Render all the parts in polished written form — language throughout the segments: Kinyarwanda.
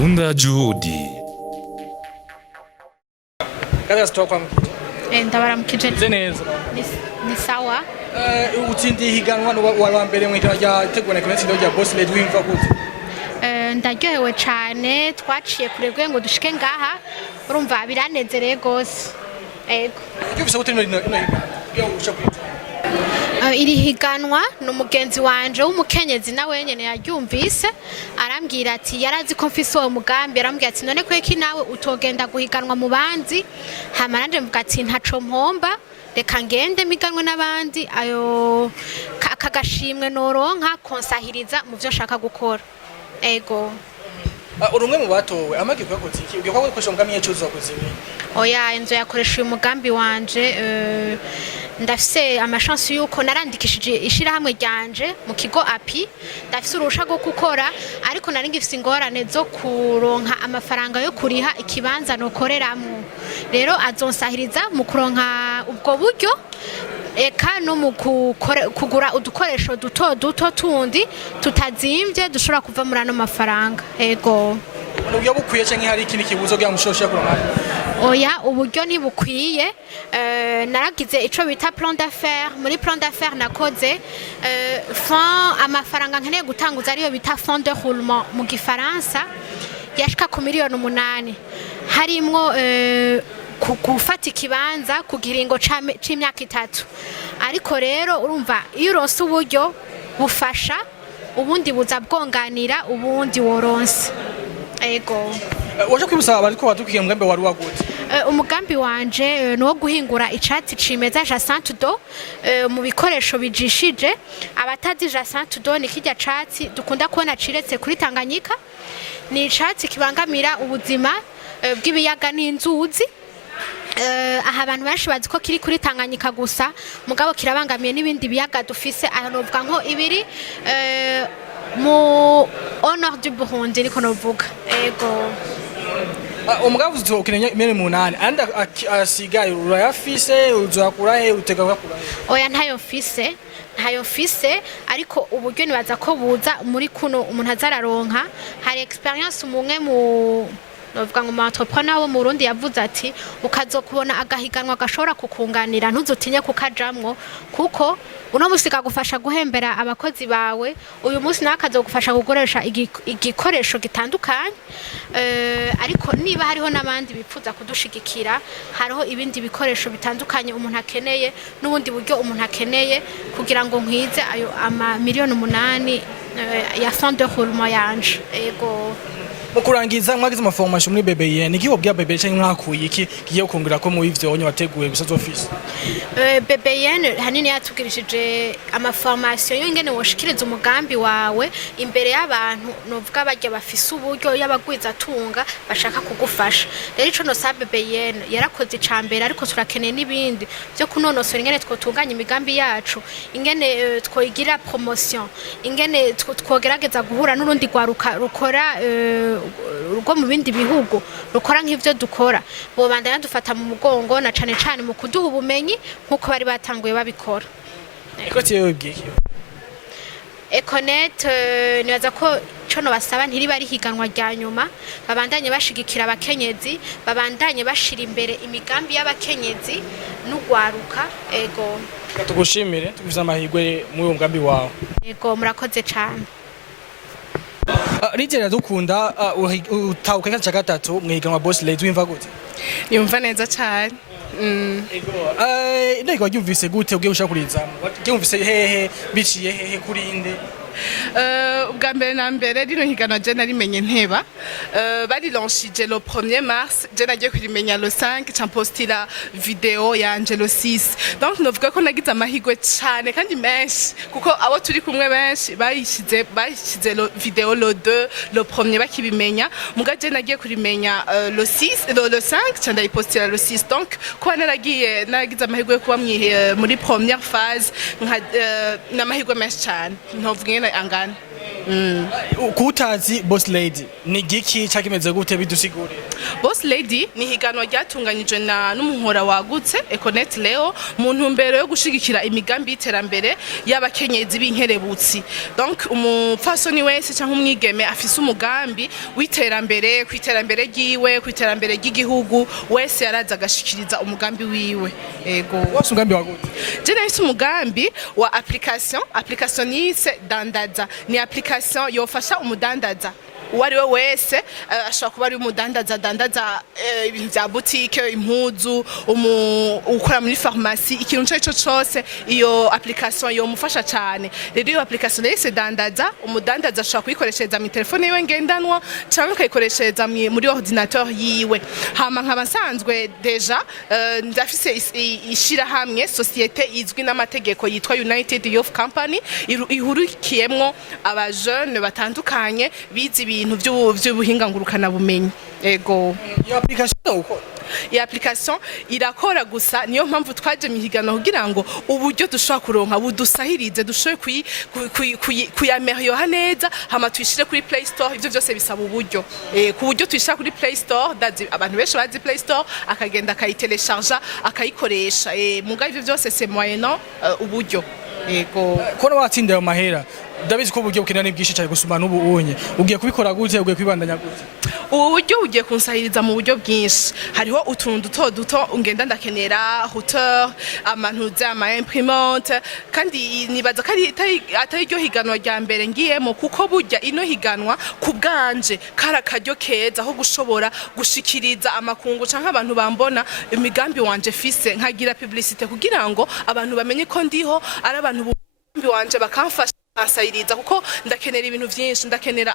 Tunda Juhudi. Kaza sitoka ndabaramukije neza ni sawa utsindiye higanwa wa mbere mu itara rya tegura komite rya Boss Lady wimva gute ndaryohewe cyane twaciye kurebwe ngo dushike ngaha urumva biranezereye gose ego ibyo bisa gute no iri higanwa n'umugenzi wanje w'umukenyezi nawe nyene yaryumvise arambwira ati yarazi ko mfise uwo mugambi arambwira ati none kweki nawe utogenda guhiganwa mu bandi hama nanje mvuga ati ntaco mpomba reka ngende miganwe n'abandi ayo akagashimwe noronka konsahiriza mu byo nshaka gukora ego urumwe mu batowe amagiko yakoze iki ugiye kwa gukoresha umugambi yacuzo wakoze ibi oya enzo yakoresha uyu mugambi wanje ndafise amachance yuko narandikishije ishirahamwe ryanje mu kigo API ndafise urusha rwo gukora ariko nari ngifise ingorane zo kuronka amafaranga yo kuriha ikibanza nokoreramwo rero azonsahiriza mu kuronka ubwo buryo eka no mu kugura udukoresho duto tundi tutazimvye dushobora kuva muri ano mafaranga ego uburyo bukwiye canke hari ikindi kibuzo bya mushosha kuronka oya uburyo ntibukwiye naragize ico bita plan d'affaires muri plan d'affaires nakoze fond amafaranga nkeneye gutanguza ariyo bita fond de roulement mu gifaransa yashika ku miliyoni 8 harimwo gufata ikibanza ku giringo c'imyaka 3 ariko rero urumva iyo uronse uburyo bufasha ubundi buza bwonganira ubundi woronse ego waje kwibusaba ariko wadukiye umugambi wari wagute umugambi wanje no guhingura icatsi cimeza Jacinthe d'eau mu bikoresho bijishije abatazi Jacinthe d'eau ni kijya catsi dukunda kubona ciretse kuri Tanganyika ni icatsi kibangamira ubuzima bw'ibiyaga n'inzuzi aha abantu benshi bazi ko kiri kuri Tanganyika gusa mugabo kirabangamiye n'ibindi biyaga dufise ahanovuga nko ibiri mu honor du Burundi niko novuga ego umugambi uzokirenya imene 8 andi asigaye urayafise uzakura he utega gukura oya ntayo mfise ariko uburyo nibaza ko buza muri kuno umuntu azararonka hari experience umwe mu novuga ngo entrepreneur wo mu Burundi yavuze ati ukazokubona agahiganwa gashobora kukunganira ntuzotinye kukajamwo kuko uno musika gufasha guhembera abakozi bawe uyu munsi nakazogufasha gukoresha igikoresho gitandukanye ariko niba hariho nabandi bipfuza kudushigikira hariho ibindi bikoresho bitandukanye umuntu akeneye n'ubundi buryo umuntu akeneye kugira ngo nkwize ayo ama miliyoni 8 ya fond de roulement yanje ego mukurangiza mwagize amaformation muri BBN ikibo bya BBN cyangwa mwakuye iki kigiye kongera ko mu ivyo onye wateguye bisazo office BBN hanini yatugirishije amaformation yo ingene woshikiriza umugambi wawe imbere y'abantu novuga bajya bafise uburyo y'abagwiza tunga bashaka kugufasha rero ico no sa BBN yarakoze icambere ariko turakeneye nibindi byo kunonosora ingene twotunganya imigambi yacu ingene twoyigira promotion ingene twogerageza guhura n'urundi gwaruka rukora rugo mu bindi bihugu rukora nk'ivyo dukora bo bandanya dufata mu mugongo na cane cane mu kuduha ubumenyi nkuko bari batanguye babikora eko tiyo bwiki Econet nibaza ko cono basaba ntiri bari higanwa rya nyuma babandanye bashigikira abakenyezi babandanye bashira imbere imigambi y'abakenyezi n'ugwaruka ego tugushimire tugize amahirwe mu mugambi wawe ego murakoze cyane Rijera dukunda utawuka cya gatatu mwiganwa Boss Lady wimva gute yumva neza cyane ndego yumvise gute ugiye ushakuriza yumvise hehe biciye hehe kuri inde ubwa mbere na mbere rino higana je narimenye nteba bari launchije le 1er mars je nagiye kurimenya le 5 campostira video yanje le 6 donc novuga ko nagize amahigwe cyane kandi menshi kuko abo turi kumwe benshi bayishize le video le 2 le 1er bakibimenya muga je nagiye kurimenya le 6 le 5 canda ipostira le 6 donc ko nagize amahigwe kuba muri première phase nka namahigwe menshi cyane ntovuga angana kutazi boss lady ni giki cyakimeze gute bidusigurire? Boss Lady ni higanwa ryatunganyijwe na n'umuhora wagutse Econet Leo mu ntumbero yo gushigikira imigambi y'iterambere y'abakenyezi b'inkerebutsi. Donc umupfasoni wese cyangwa umwigeme afise umugambi w'iterambere, kwiterambere ryiwe, kwiterambere ry'igihugu, wese yaraza agashikiriza umugambi wiwe. Ego. Wose umugambi wagute? Je nahise umugambi wa application yise Dandaza. Ni application yofasha umudandaza uwari we wese ashobora kuba ari umudandaza dandaza ibintu bya boutique, impuzu, ukora muri pharmacie, ikintu cyo cyose iyo application yo mufasha cyane. Rero iyo application yise Dandaza, umudandaza ashobora kuyikoreshereza mu telefone yiwe ngendanwa cyangwa akayikoreshereza muri ordinateur yiwe. Hama nk'abasanzwe deja ndafise ishira hamwe societe izwi n'amategeko yitwa United Youth Company ihurikiyemwo aba jeune batandukanye bizi ibintu by'ubuhinga ngurukana bumenyi. Ego. Iyo application uko iyi application irakora gusa, niyo mpamvu twaje mu higano kugira ngo uburyo dushobora kuronka budusahirize dushoboye kuyameriora neza, hama tuyishire kuri Play Store. Ivyo byose bisaba uburyo, ku buryo tuyishira kuri Play Store, abantu benshi bazi Play Store, akagenda akayitelecharger akayikoresha. Muga ivyo byose c'est moyennant uburyo. Ego. Kono watsindira ayo mahera ndabizi ko uburyo bukenera n'ibwishi cyane gusuma n'ubu unye ugiye kubikora gute, ugiye kwibandanya gute? Ubu buryo ugiye kunsahiriza mu buryo bwinshi. Hariho utuntu duto ungenda ndakenera routeur, amantuze, ama imprimante, kandi nibaza ko atari ryo higanwa rya mbere ngiyemo, kuko burya ino higanwa ku bwanje kara karyo keza aho gushobora gushikiriza amakungu canke abantu bambona imigambi wanje fise, nkagira publicité kugira ngo abantu bamenye ko ndiho ari abantu bumbi wanje bakamfasha asayiriza, kuko ndakenera ibintu byinshi, ndakenera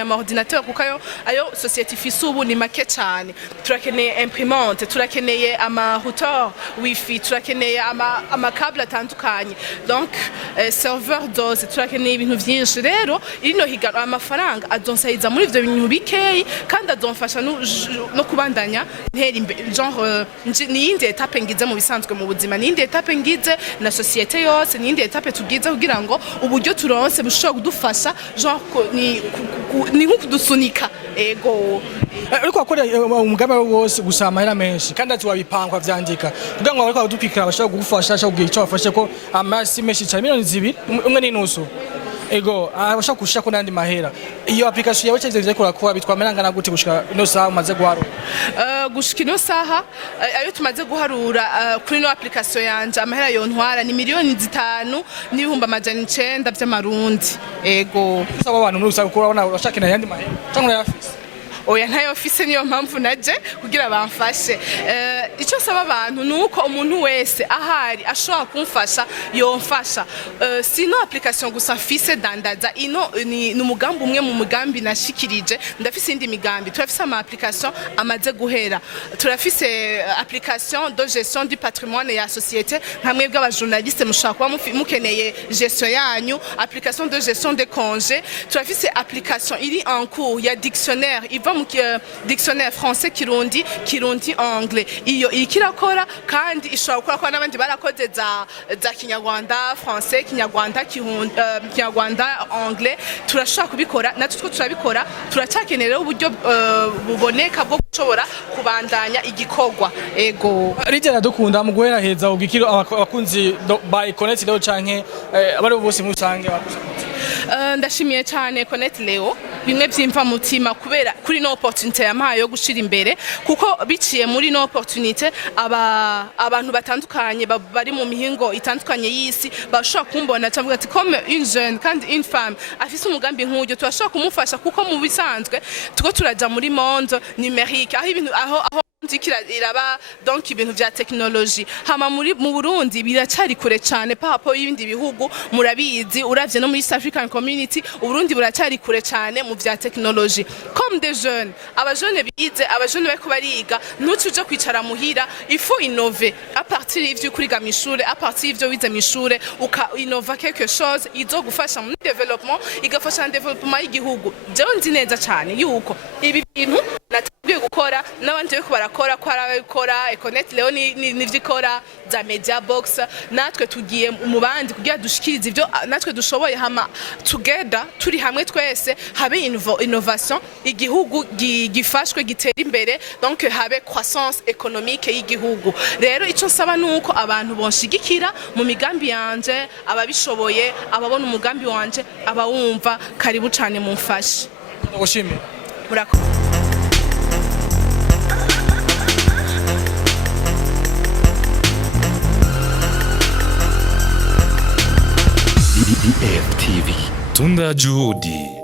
amaordinateur kuko ayo society ifise ubu ni make cyane. Turakeneye imprimante, turakeneye ama routeur wifi, turakeneye ama câble atandukanye, donc serveur dose, turakeneye ibintu byinshi. Rero irino higanwa amafaranga azonsayiza muri ivyo bintu bikeyi, kandi azonfasha no kubandanya ntera imbere. Genre ni yindi etape ngize mu bisanzwe mu buzima, ni yindi etape ngize na societe yose, ni yindi etape tugize kugira ngo uburyo turonse bushobora kudufasha, genre ni nko kudusunika. Ego. Ariko akora umugambi wose gusama amahera menshi kandi ati wabipangwa vyandika kugira ngo bariko badupikira bashobora kugufasha, ashobora kugira icyo bafashe ko amasi menshi cyane miliyoni 2 umwe n'inusu. Ego abashaka kushaka ko nandi mahera. Iyo application yawe cyavye zikora ko bitwamerangana gute gushika ino saha umaze guharura? Gushika ino saha ayo tumaze guharura kuri no application yanje amahera yontwara ni miliyoni 5 n'ibihumbi 900 by'amarundi. Ego. Usaba abantu muri usaba ko urabona bashaka nandi mahera cyangwa yafise? Oya ntayo office niyo mpamvu naje kugira bamfashe. Icyo saba abantu nuko umuntu wese ahari ashobora kumfasha yomfasha. Sino application gusa fise Dandaza, ino ni umugambi umwe mu mugambi nashikirije. Ndafise indi migambi, turafise ama application amaze guhera. Turafise application de gestion du patrimoine ya société, hamwe bw'aba journaliste mushaka kuba mukeneye gestion yanyu, application de gestion des congés. Turafise application iri en cours ya dictionnaire, mu dictionnaire français kirundi anglais. Iyo ikirakora kandi ishobora gukora kwa n'abandi barakoze za kinyarwanda français, kinyarwanda anglais. Turashaka kubikora natwe turabikora, turacakenera uburyo buboneka bwo gushobora kubandanya igikorwa. Ego. Rijya dukunda mu guhera heza ubwikiro abakunzi by Connect Leo canke abari bose mu sange bakuze. Ndashimiye cyane Connect Leo, bimwe byimva mutima kubera kuri no opportunité yampaye yo gushira imbere, kuko biciye muri no opportunité abantu batandukanye bari mu mihingo itandukanye y'isi bashobora kumbona cyangwa ati comme une jeune kandi une femme afise umugambi nk'uyo turashobora kumufasha, kuko mu bisanzwe tuko turaja muri monde numérique aho ibintu aho iraba donc ibintu vya technologie. Hama mu Burundi biracari kure cyane papo y'ibindi bihugu, murabizi uravye no muri East African Community Uburundi buracari kure cyane mu vya technologie. Comme des jeunes, abajene bize, abajene bariko bariga, ntucuje kwicara muhira, il faut innover à partir y'ivyo kuriga mishure, à partir y'ivyo wize mishure uka innova quelque chose izogufasha mu development, igafasha mu development y'igihugu. Jewe nzi neza cyane yuko ibi bintu natangiye gukora gukora n'abandi bariko barakora ko ari ababikora Econet Leo nivyo ikora za Media Box natwe tugiye mu bandi kugira dushikirize ivyo natwe dushoboye hama together turi hamwe twese habe innovation igihugu gifashwe gitera imbere donc habe croissance économique y'igihugu rero ico nsaba nuko abantu bonshigikira mu migambi yanje ababishoboye ababona umugambi wanje abawumva karibu cyane mumfashe ndagushimiye murakoze DDF TV Tunda Juhudi.